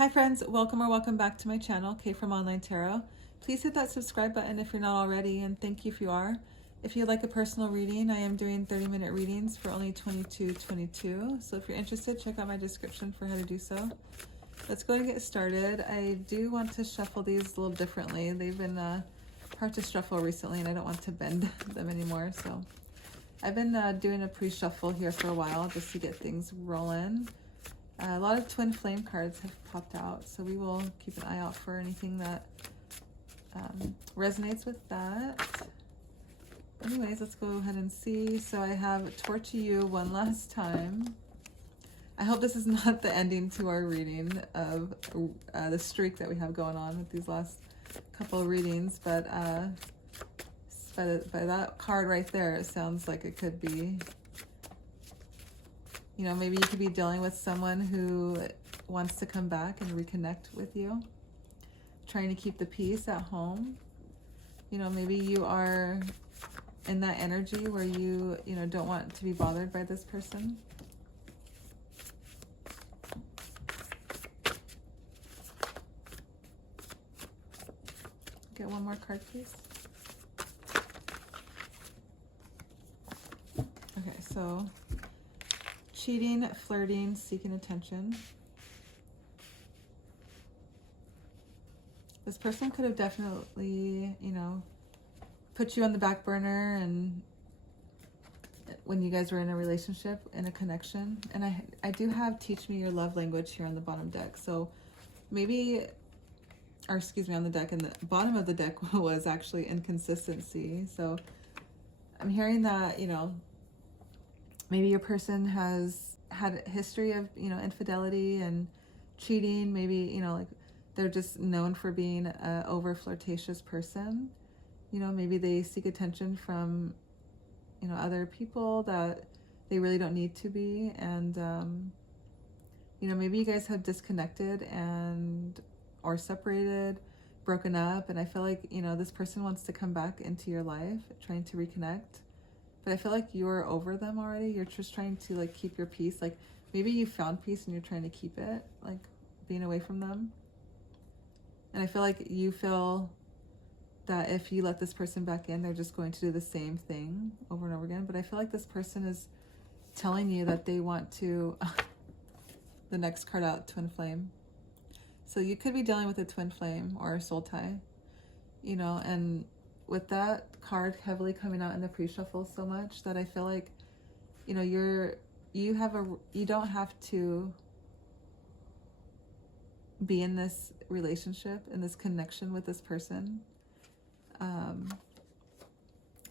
Hi friends, welcome or welcome back to my channel, Kay from Online Tarot. Please hit that subscribe button if you're not already, and thank you if you are. If you'd like a personal reading, I am doing 30-minute readings for only $22.22. So if you're interested, check out my description for how to do so. Let's go and get started. I do want to shuffle these a little differently. They've been hard to shuffle recently and I don't want to bend them anymore. So I've been doing a pre-shuffle here for a while just to get things rolling. A lot of twin flame cards have popped out, so we will keep an eye out for anything that resonates with that. Anyways, let's go ahead and see. So I have Torch You one last time. I hope this is not the ending to our reading of the streak that we have going on with these last couple of readings, but by that card right there, it sounds like it could be, you know, maybe you could be dealing with someone who wants to come back and reconnect with you, trying to keep the peace at home. You know, maybe you are in that energy where you don't want to be bothered by this person. Get one more card, please. Okay, so cheating, flirting, seeking attention. This person could have definitely, put you on the back burner and when you guys were in a relationship, in a connection. And I do have teach me your love language here on the bottom deck. So maybe, or excuse me, on the deck, and the bottom of the deck was actually inconsistency. So I'm hearing that, maybe your person has had a history of, infidelity and cheating. Maybe, like they're just known for being a over flirtatious person. Maybe they seek attention from, other people that they really don't need to be. And, maybe you guys have disconnected or separated, broken up. And I feel like, this person wants to come back into your life, trying to reconnect. But I feel like you're over them already. You're just trying to like keep your peace. Like maybe you found peace and you're trying to keep it, like being away from them. And I feel like you feel that if you let this person back in, they're just going to do the same thing over and over again. But I feel like this person is telling you that they want to, the next card out, twin flame. So you could be dealing with a twin flame or a soul tie, and with that card heavily coming out in the pre-shuffle so much that I feel like, you don't have to be in this relationship, in this connection with this person. And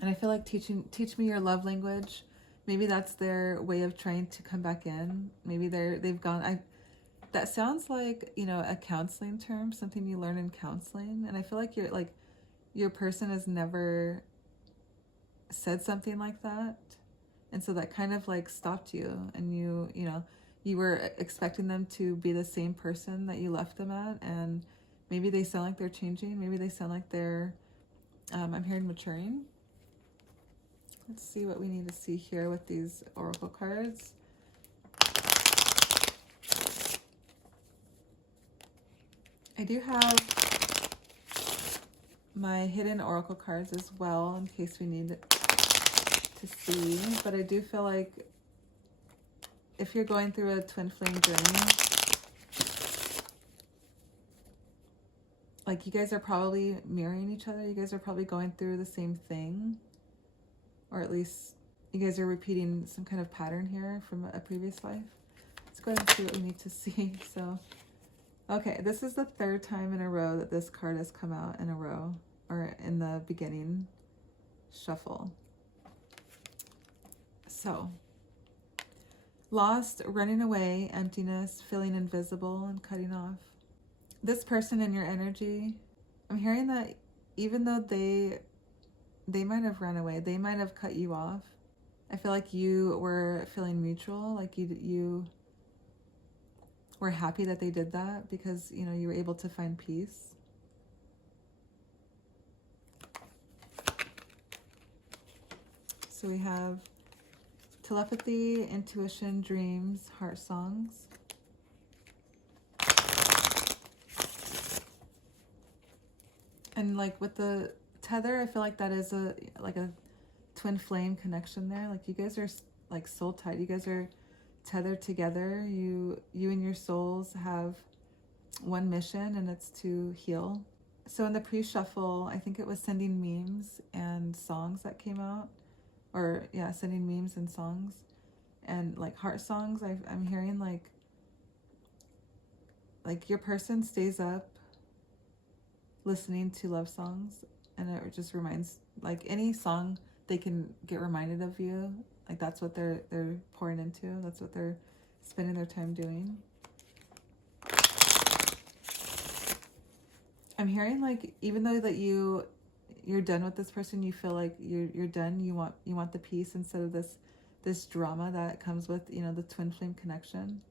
I feel like teach me your love language. Maybe that's their way of trying to come back in. Maybe they've gone, that sounds like, a counseling term, something you learn in counseling. And I feel like your person has never said something like that. And so that kind of like stopped you, and you were expecting them to be the same person that you left them at. And maybe they sound like they're changing. Maybe they sound like they're, I'm hearing maturing. Let's see what we need to see here with these oracle cards. I do have my hidden oracle cards as well in case we need to see, but I do feel like if you're going through a twin flame journey, like you guys are probably mirroring each other. You guys are probably going through the same thing, or at least you guys are repeating some kind of pattern here from a previous life. Let's go ahead and see what we need to see. So, okay, this is the third time in a row that this card has come out in a row, or in the beginning shuffle. So, lost, running away, emptiness, feeling invisible, and cutting off. This person in your energy, I'm hearing that even though they might have run away, they might have cut you off. I feel like you were feeling mutual, like you were happy that they did that because, you were able to find peace. So we have telepathy, intuition, dreams, heart songs. And like with the tether, I feel like that is a twin flame connection there. Like you guys are like soul tied. You guys are tethered together. You and your souls have one mission, and it's to heal. So in the pre-shuffle, I think it was sending memes and songs that came out, or yeah, sending memes and songs and like heart songs. I'm hearing like your person stays up listening to love songs, and it just reminds, like any song they can get reminded of you. Like that's what they're pouring into. That's what they're spending their time doing. I'm hearing like even though that you're done with this person, you feel like you're done. You want the peace instead of this drama that comes with, you know, the twin flame connection.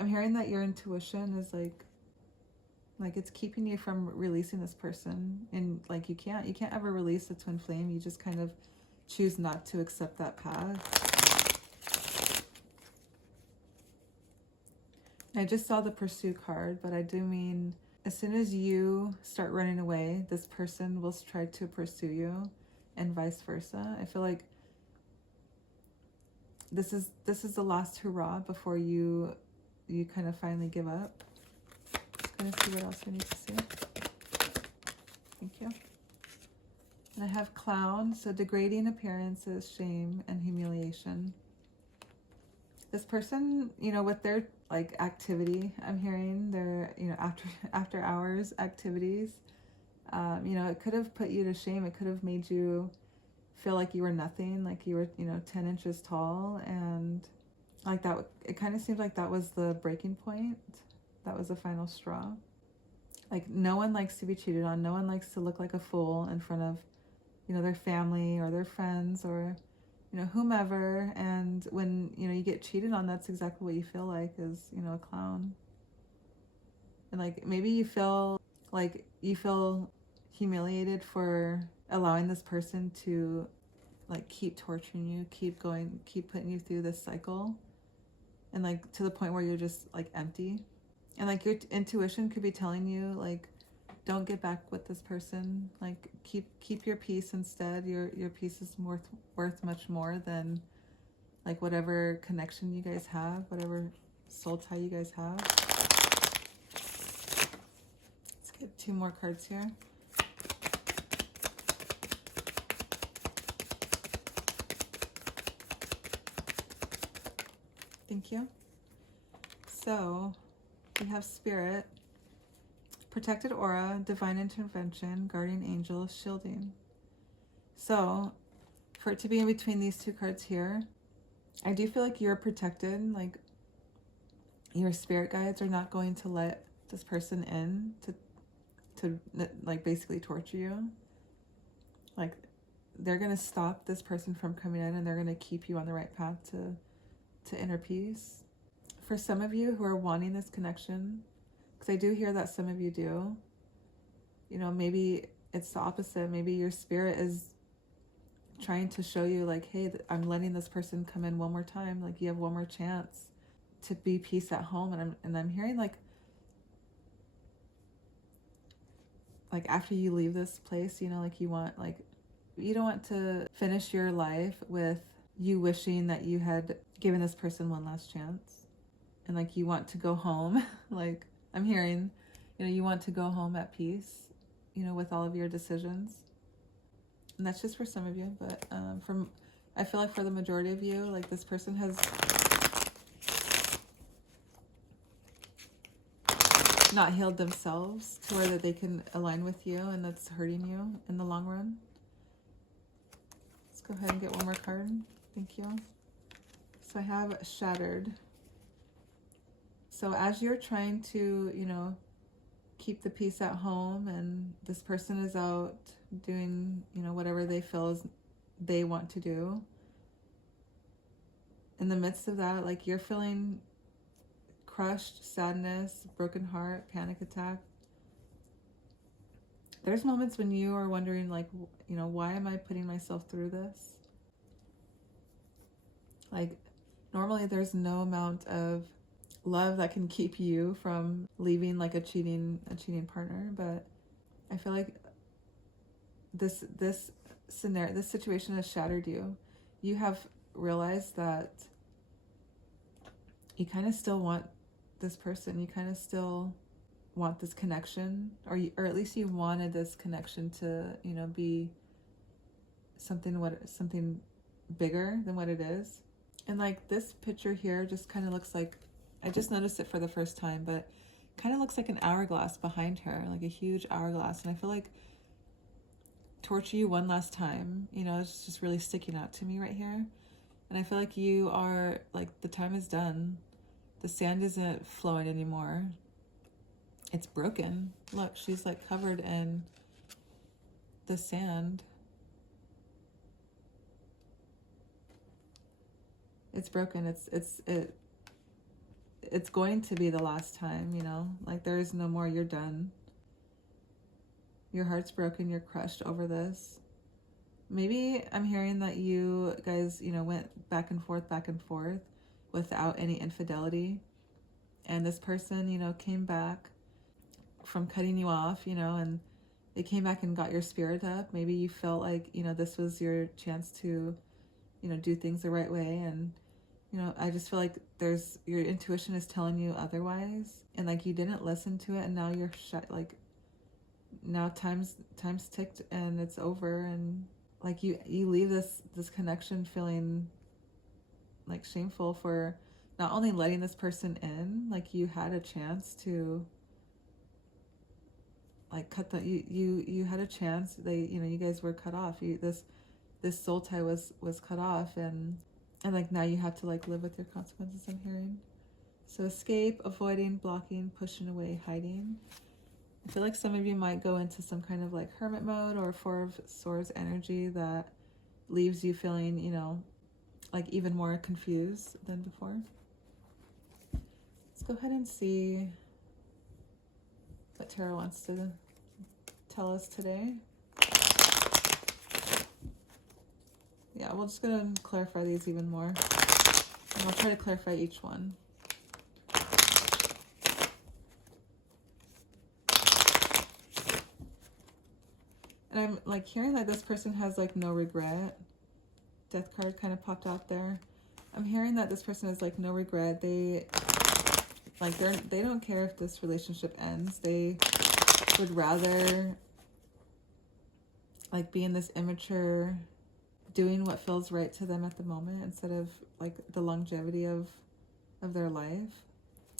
I'm hearing that your intuition is like it's keeping you from releasing this person, and like you can't ever release the twin flame. You just kind of choose not to accept that path. I just saw the pursue card, but I do mean as soon as you start running away, this person will try to pursue you, and vice versa. I feel like this is the last hurrah before you kind of finally give up. Just gonna see what else we need to see. Thank you. And I have clown, so degrading appearances, shame, and humiliation. This person, you know, with their like activity, I'm hearing their, you know, after hours activities, you know, it could have put you to shame. It could have made you feel like you were nothing, like you were, you know, 10 inches tall, and like that. It kind of seemed like that was the breaking point. That was the final straw. Like no one likes to be cheated on. No one likes to look like a fool in front of, you know, their family or their friends or, you know, whomever. And when, you know, you get cheated on, that's exactly what you feel like, is, you know, a clown. And like maybe you feel humiliated for allowing this person to like keep torturing you, keep putting you through this cycle, and like to the point where you're just like empty. And like your intuition could be telling you like, don't get back with this person. Like keep your peace instead. Your peace is worth much more than like whatever connection you guys have, whatever soul tie you guys have. Let's get 2 more cards here. Thank you. So we have spirit, protected aura, divine intervention, guardian angel, shielding. So for it to be in between these 2 cards here, I do feel like you're protected. Like your spirit guides are not going to let this person in to like basically torture you. Like they're going to stop this person from coming in, and they're going to keep you on the right path to inner peace. For some of you who are wanting this connection, because I do hear that some of you do, you know, maybe it's the opposite. Maybe your spirit is trying to show you like, hey, I'm letting this person come in one more time. Like you have one more chance to be peace at home. And I'm hearing like after you leave this place, you know, like you don't want to finish your life with you wishing that you had given this person one last chance. And like you want to go home. Like I'm hearing, you know, you want to go home at peace, you know, with all of your decisions. And that's just for some of you, but I feel like for the majority of you, like this person has not healed themselves to where that they can align with you, and that's hurting you in the long run. Let's go ahead and get one more card. Thank you. So I have shattered. So as you're trying to, you know, keep the peace at home, and this person is out doing, you know, whatever they feel is they want to do, in the midst of that, like you're feeling crushed, sadness, broken heart, panic attack. There's moments when you are wondering, like, you know, why am I putting myself through this? Like normally there's no amount of love that can keep you from leaving like a cheating partner. But I feel like this scenario, this situation has shattered you. You have realized that you kind of still want this person. You kind of still want this connection, or at least you wanted this connection to, you know, be something bigger than what it is. And like this picture here just kind of looks like, I just noticed it for the first time, but kind of looks like an hourglass behind her, like a huge hourglass. And I feel like torture you one last time, you know, it's just really sticking out to me right here. And I feel like you are like, the time is done. The sand isn't flowing anymore. It's broken. Look, she's like covered in the sand. It's broken. It's going to be the last time, you know, like there is no more. You're done. Your heart's broken. You're crushed over this. Maybe I'm hearing that you guys, you know, went back and forth without any infidelity. And this person, you know, came back from cutting you off, you know, and they came back and got your spirit up. Maybe you felt like, you know, this was your chance to, you know, do things the right way. And, you know, I just feel like your intuition is telling you otherwise. And like you didn't listen to it, and now you're like, now time's ticked and it's over. And like you leave this connection feeling like shameful for not only letting this person in, like you had a chance to like cut the, you had a chance. You know, you guys were cut off. This soul tie was cut off, and like now you have to like live with your consequences, I'm hearing. So escape, avoiding, blocking, pushing away, hiding. I feel like some of you might go into some kind of like hermit mode or Four of Swords energy that leaves you feeling, you know, like even more confused than before. Let's go ahead and see what Tarot wants to tell us today. Yeah, we're just going to clarify these even more. And I'll try to clarify each one. And I'm like hearing that this person has like no regret. Death card kind of popped out there. I'm hearing that this person has like no regret. They don't care if this relationship ends. They would rather like be in this immature, doing what feels right to them at the moment instead of like the longevity of their life.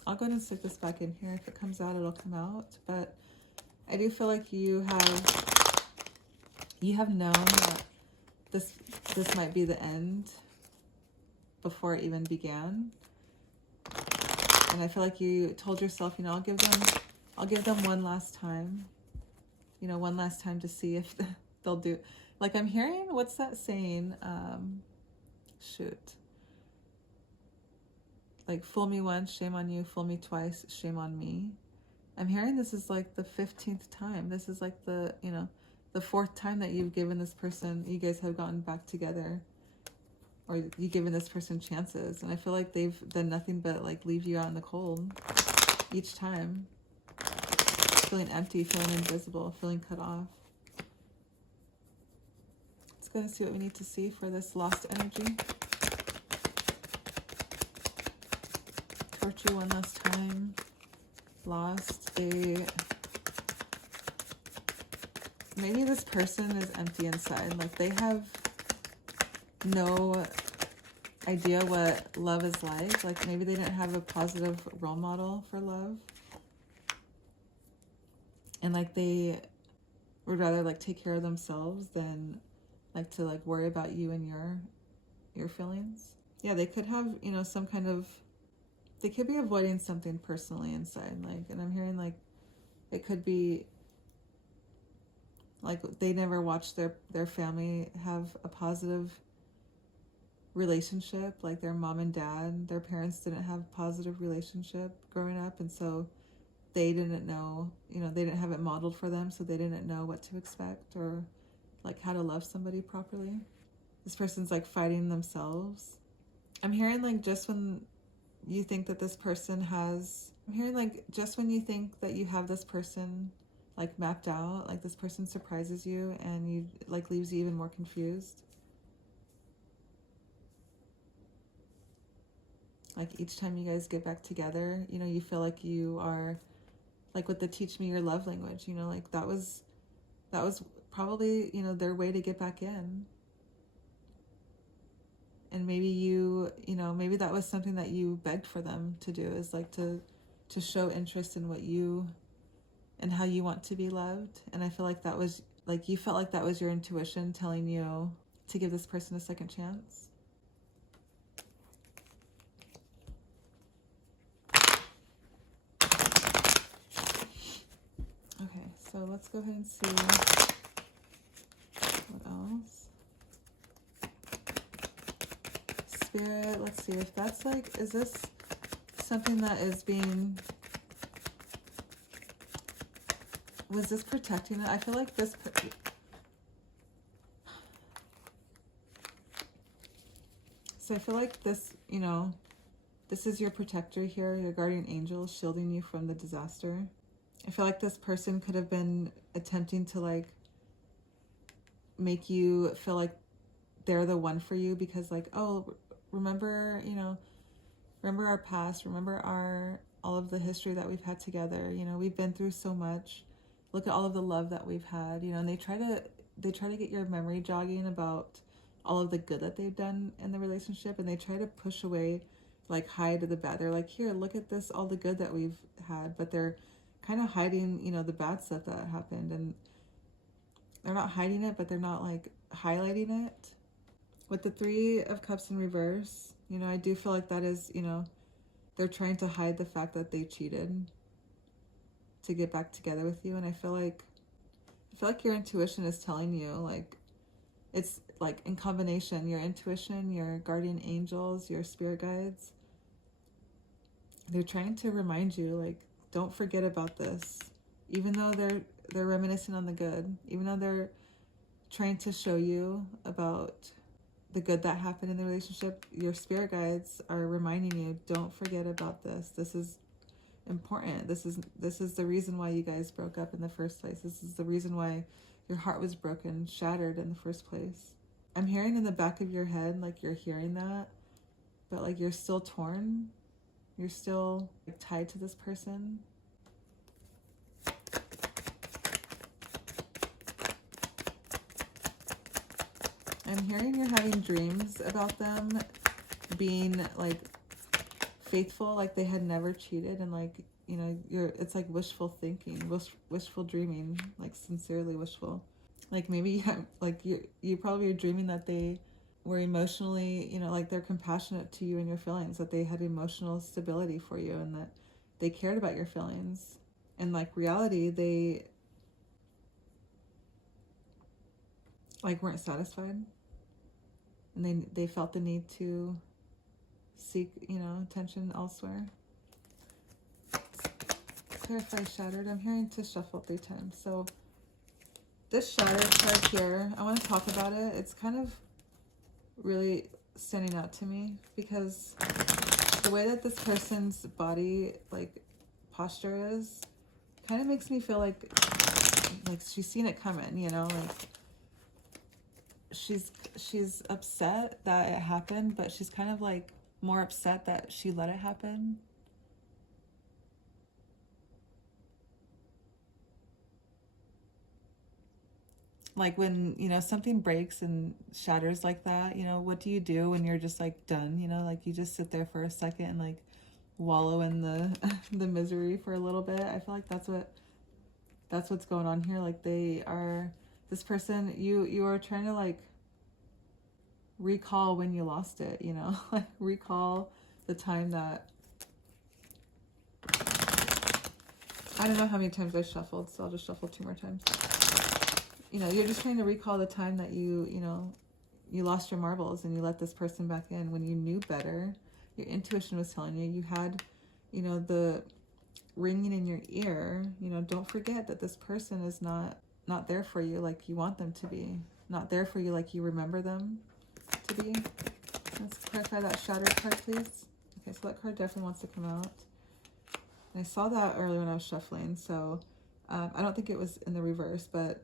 I'll go ahead and stick this back in here. If it comes out, it'll come out. But I do feel like you have known that this might be the end before it even began. And I feel like you told yourself, you know, I'll give them one last time. You know, one last time to see if they'll do. Like I'm hearing, what's that saying? Shoot. Like, fool me once, shame on you. Fool me twice, shame on me. I'm hearing this is like the 15th time. This is like the, you know, the 4th time that you've given this person, you guys have gotten back together, or you've given this person chances. And I feel like they've done nothing but like leave you out in the cold each time. Feeling empty, feeling invisible, feeling cut off. Let's go and see what we need to see for this lost energy. Torture one last time. Lost. Maybe this person is empty inside. Like they have no idea what love is like. Like maybe they didn't have a positive role model for love. And like they would rather like take care of themselves than like to like worry about you and your feelings. Yeah, they could have, you know, some kind of, they could be avoiding something personally inside. Like, and I'm hearing like it could be like they never watched their family have a positive relationship. Like their mom and dad, their parents didn't have a positive relationship growing up, and so they didn't know, you know, they didn't have it modeled for them, so they didn't know what to expect or like how to love somebody properly. This person's like fighting themselves. I'm hearing like just when you think that this person has, I'm hearing like just when you think that you have this person like mapped out, like this person surprises you and you like leaves you even more confused. Like each time you guys get back together, you know, you feel like you are like with the teach me your love language, you know, like that was probably, you know, their way to get back in. And maybe you know, maybe that was something that you begged for them to do, is like to show interest in what you and how you want to be loved. And I feel like that was like, you felt like that was your intuition telling you to give this person a second chance. Okay, so let's go ahead and see what else. Spirit, let's see if that's like, is this something that is being, was this protecting it? I feel like this, so I feel like this, you know, this is your protector here, your guardian angel shielding you from the disaster. I feel like this person could have been attempting to like make you feel like they're the one for you, because like, oh, remember, you know, remember our past, remember all of the history that we've had together, you know, we've been through so much, look at all of the love that we've had, you know. And they try to get your memory jogging about all of the good that they've done in the relationship, and they try to push away, like hide the bad. They're like, here, look at this, all the good that we've had, but they're kind of hiding, you know, the bad stuff that happened. And they're not hiding it, but they're not like highlighting it. With the 3 of Cups in reverse, you know, I do feel like that is, you know, they're trying to hide the fact that they cheated to get back together with you. And I feel like your intuition is telling you, like, it's like in combination, your intuition, your guardian angels, your spirit guides, they're trying to remind you, like, don't forget about this. Even though they're reminiscing on the good, even though they're trying to show you about the good that happened in the relationship, your spirit guides are reminding you, don't forget about this. This is important. This is the reason why you guys broke up in the first place. This is the reason why your heart was broken, shattered in the first place. I'm hearing in the back of your head, like you're hearing that, but like you're still torn. You're still like tied to this person. I'm hearing you're having dreams about them being like faithful, like they had never cheated, and like, you know, it's like wishful thinking, wishful dreaming, like sincerely wishful. Like maybe you have, like you probably are dreaming that they were emotionally, you know, like they're compassionate to you and your feelings, that they had emotional stability for you, and that they cared about your feelings. And like reality, they like weren't satisfied, and they felt the need to seek, you know, attention elsewhere. Clarify shattered. I'm hearing to shuffle 3 times. So this shattered card here, I want to talk about it. It's kind of really standing out to me because the way that this person's body like posture is kind of makes me feel like she's seen it coming, you know, like she's upset that it happened, but she's kind of like more upset that she let it happen. Like when, you know, something breaks and shatters like that, you know, what do you do when you're just like done, you know, like you just sit there for a second and like wallow in the the misery for a little bit. I feel like that's what's going on here. Like this person, you are trying to like recall when you lost it, you know, like recall the time that, I don't know how many times I shuffled, so I'll just shuffle 2 more times. You know, you're just trying to recall the time that you lost your marbles and you let this person back in when you knew better. Your intuition was telling you, you had, you know, the ringing in your ear, you know, don't forget that this person is not there for you like you want them to be, not there for you like you remember them to be. Let's clarify that shattered card, please. Okay, so that card definitely wants to come out. And I saw that earlier when I was shuffling, so I don't think it was in the reverse, but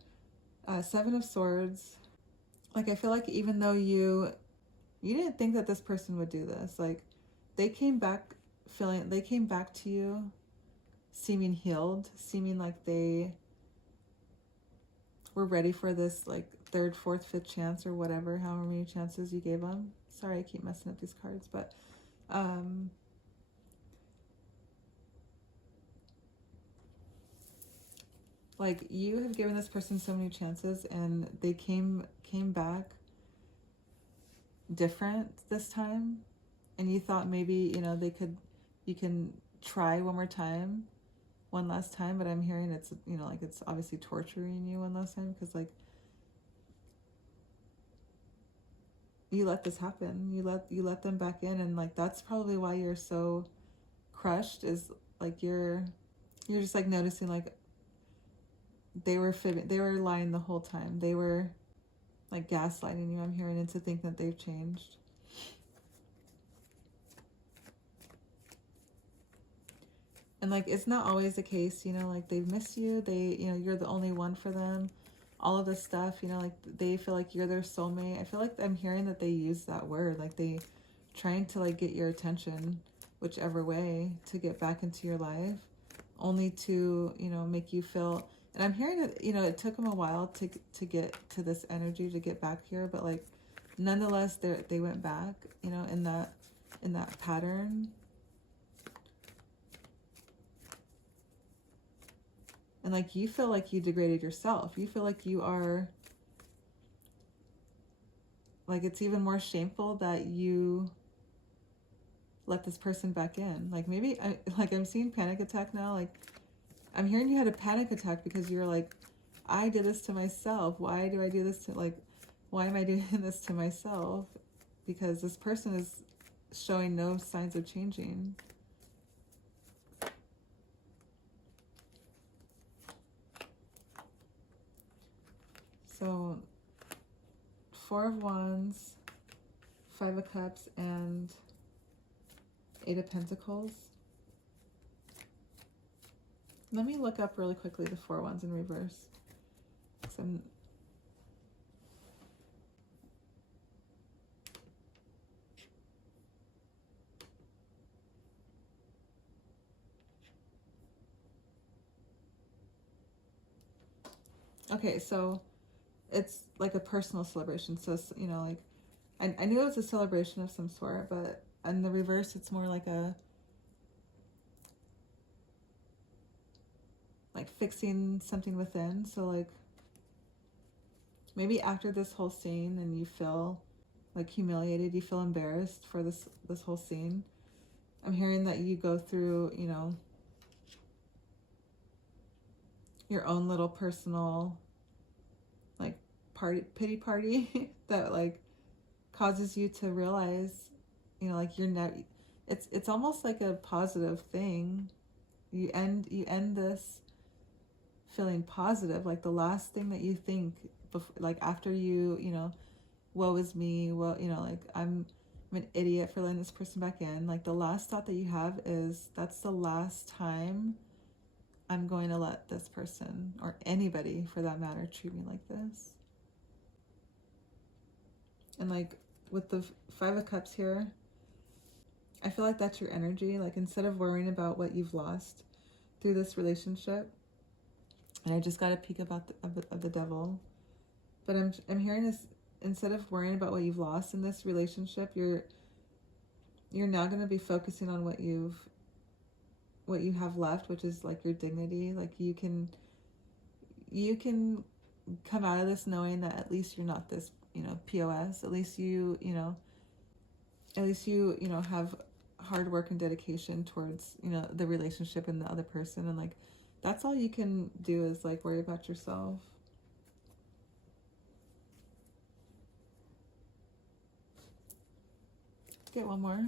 Seven of Swords. Like, I feel like even though you didn't think that this person would do this, like, they came back to you seeming healed, seeming like they were ready for this, like, third, fourth, fifth chance or whatever, however many chances you gave them. Sorry, I keep messing up these cards, but like, you have given this person so many chances and they came back different this time, and you thought maybe, you know, you can try one more time, one last time, but I'm hearing it's, you know, like, it's obviously torturing you one last time, because, like, you let this happen, you let them back in, and, like, that's probably why you're so crushed, is like you're just, like, noticing, like, they were fibbing, they were lying the whole time, they were, like, gaslighting you, I'm hearing, into thinking that they've changed. And, like, it's not always the case, you know, like, they miss you, they, you know, you're the only one for them, all of this stuff, you know, like, they feel like you're their soulmate. I feel like I'm hearing that they use that word, like, they trying to, like, get your attention whichever way to get back into your life, only to, you know, make you feel, and I'm hearing that, you know, it took them a while to get to this energy, to get back here, but, like, nonetheless, they went back, you know, in that pattern. And, like, you feel like you degraded yourself. You feel like you are, like, it's even more shameful that you let this person back in. Like, maybe, I'm seeing panic attack now. Like, I'm hearing you had a panic attack because you're like, I did this to myself. Why do I do this to, like, why am I doing this to myself? Because this person is showing no signs of changing. So, Four of Wands, Five of Cups, and Eight of Pentacles. Let me look up really quickly the Four of Wands in reverse. Okay, so it's like a personal celebration. So, you know, like, I knew it was a celebration of some sort, but in the reverse, it's more like fixing something within. So, like, maybe after this whole scene and you feel, like, humiliated, you feel embarrassed for this whole scene. I'm hearing that you go through, you know, your own little personal, like, pity party that, like, causes you to realize, you know, like, you're never, it's almost like a positive thing. You end this feeling positive, like, the last thing that you think before, like, after you know, woe is me, well, you know, like, I'm an idiot for letting this person back in, like, the last thought that you have is, that's the last time I'm going to let this person, or anybody for that matter, treat me like this. And, like, with the Five of Cups here, I feel like that's your energy. Like, instead of worrying about what you've lost through this relationship, and I just got a peek about of the Devil, but I'm hearing this, instead of worrying about what you've lost in this relationship, you're now going to be focusing on what you have left, which is, like, your dignity. Like, you can come out of this knowing that at least you're not this, you know, POS. At least you know, have hard work and dedication towards, you know, the relationship and the other person, and, like, that's all you can do is, like, worry about yourself. Get one more.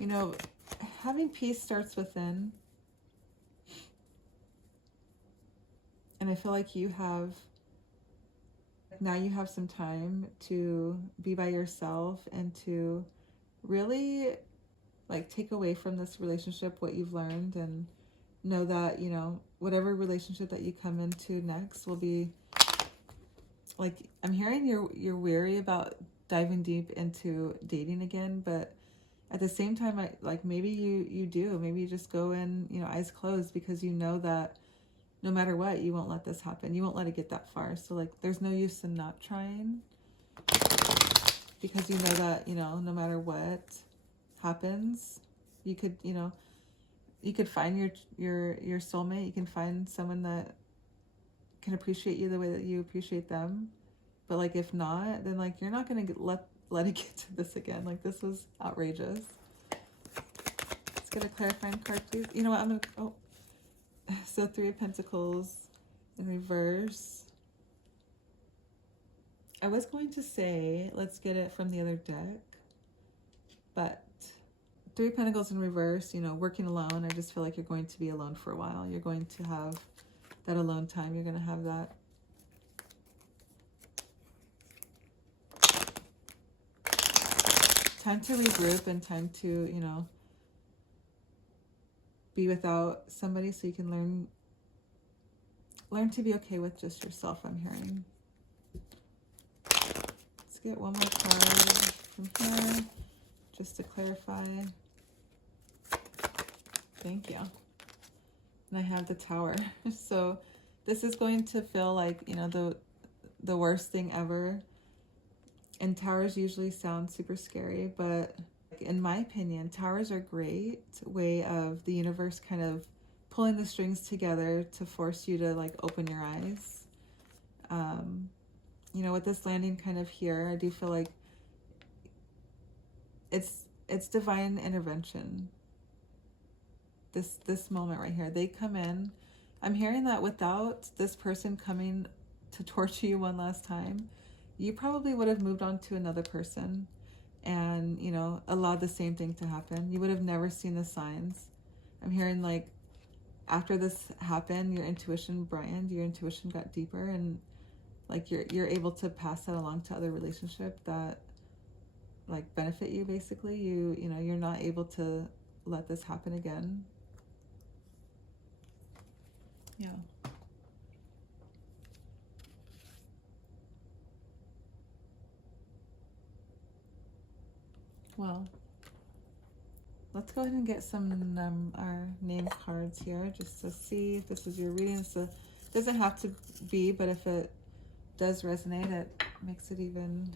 You know, having peace starts within. And I feel like you have some time to be by yourself and to really like take away from this relationship what you've learned, and know that, you know, whatever relationship that you come into next will be like, I'm hearing you're weary about diving deep into dating again, but at the same time, I like, maybe you do, maybe you just go in, you know, eyes closed, because you know that no matter what, you won't let this happen. You won't let it get that far. So like, there's no use in not trying, because you know that, you know, no matter what happens, you could, you know, you could find your soulmate. You can find someone that can appreciate you the way that you appreciate them. But like, if not, then like, you're not gonna let it get to this again. Like, this was outrageous. Let's get a clarifying card, please. You know what? I'm gonna, oh, so 3 of Pentacles in reverse. I was going to say, let's get it from the other deck, but 3 of Pentacles in reverse, you know, working alone. I just feel like you're going to be alone for a while. You're going to have that alone time. You're going to have that. Time to regroup and time to, you know, be without somebody so you can learn to be okay with just yourself, I'm hearing. Let's get one more card from here just to clarify. Thank you. And I have the Tower. So this is going to feel like, you know, the worst thing ever. And towers usually sound super scary, but in my opinion, towers are a great way of the universe kind of pulling the strings together to force you to like open your eyes. You know, with this landing kind of here, I do feel like it's divine intervention. This moment right here, they come in. I'm hearing that without this person coming to torture you one last time, you probably would have moved on to another person and, you know, allowed the same thing to happen. You would have never seen the signs. I'm hearing like, after this happened, your intuition brightened, your intuition got deeper, and like you're able to pass that along to other relationships that like benefit you. Basically, you know, you're not able to let this happen again. Yeah. Well, let's go ahead and get some our name cards here just to see if this is your reading. So it doesn't have to be, but if it does resonate, it makes it even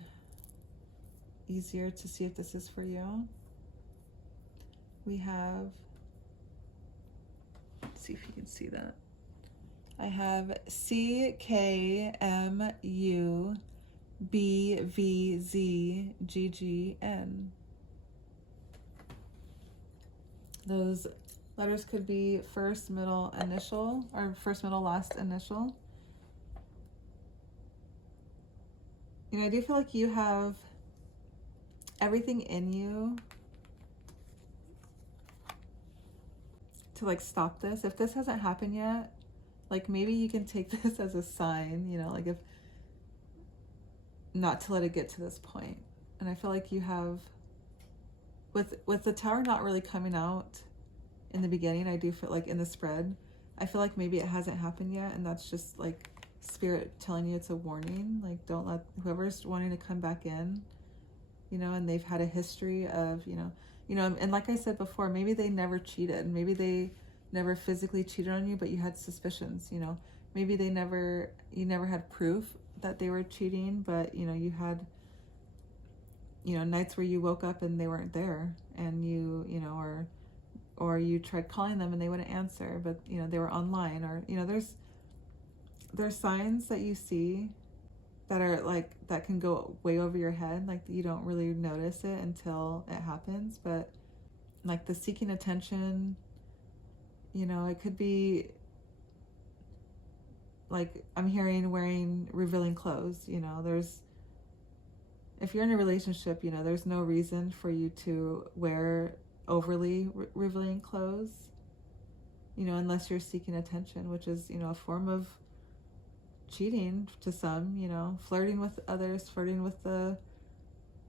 easier to see if this is for you. We have, let's see if you can see that. I have CKMUBVZGGN. Those letters could be first, middle, initial, or first, middle, last initial. You know, I do feel like you have everything in you to like stop this. If this hasn't happened yet, like maybe you can take this as a sign, you know, like if not to let it get to this point. And I feel like you have, with the Tower not really coming out in the beginning, I do feel like in the spread, I feel like maybe it hasn't happened yet, and that's just like spirit telling you it's a warning. Like, don't let whoever's wanting to come back in, you know, and they've had a history of, you know, and like I said before, maybe they never cheated, maybe they never physically cheated on you, but you had suspicions, you know, maybe you never had proof that they were cheating, but you know, you had, you know, nights where you woke up and they weren't there, and you know, or you tried calling them and they wouldn't answer, but you know, they were online, or you know, there's signs that you see that are like, that can go way over your head, like you don't really notice it until it happens. But like the seeking attention, you know, it could be like, I'm hearing wearing revealing clothes, you know, if you're in a relationship, you know, there's no reason for you to wear, overly revealing clothes, you know, unless you're seeking attention, which is, you know, a form of cheating to some, you know, flirting with others, flirting with the,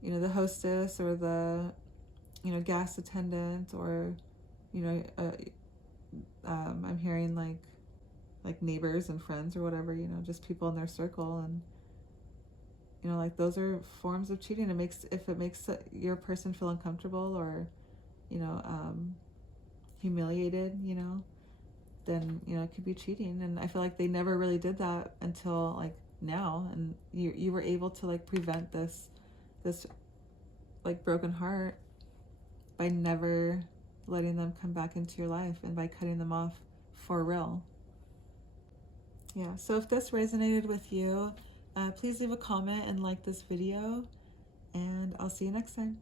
you know, the hostess or the, you know, gas attendant, or, you know, I'm hearing like neighbors and friends or whatever, you know, just people in their circle. And, you know, like those are forms of cheating. If it makes your person feel uncomfortable or, you know, humiliated, you know, then, you know, it could be cheating. And I feel like they never really did that until like now, and you were able to like prevent this like broken heart by never letting them come back into your life and by cutting them off for real. Yeah, so if this resonated with you, please leave a comment and like this video, and I'll see you next time.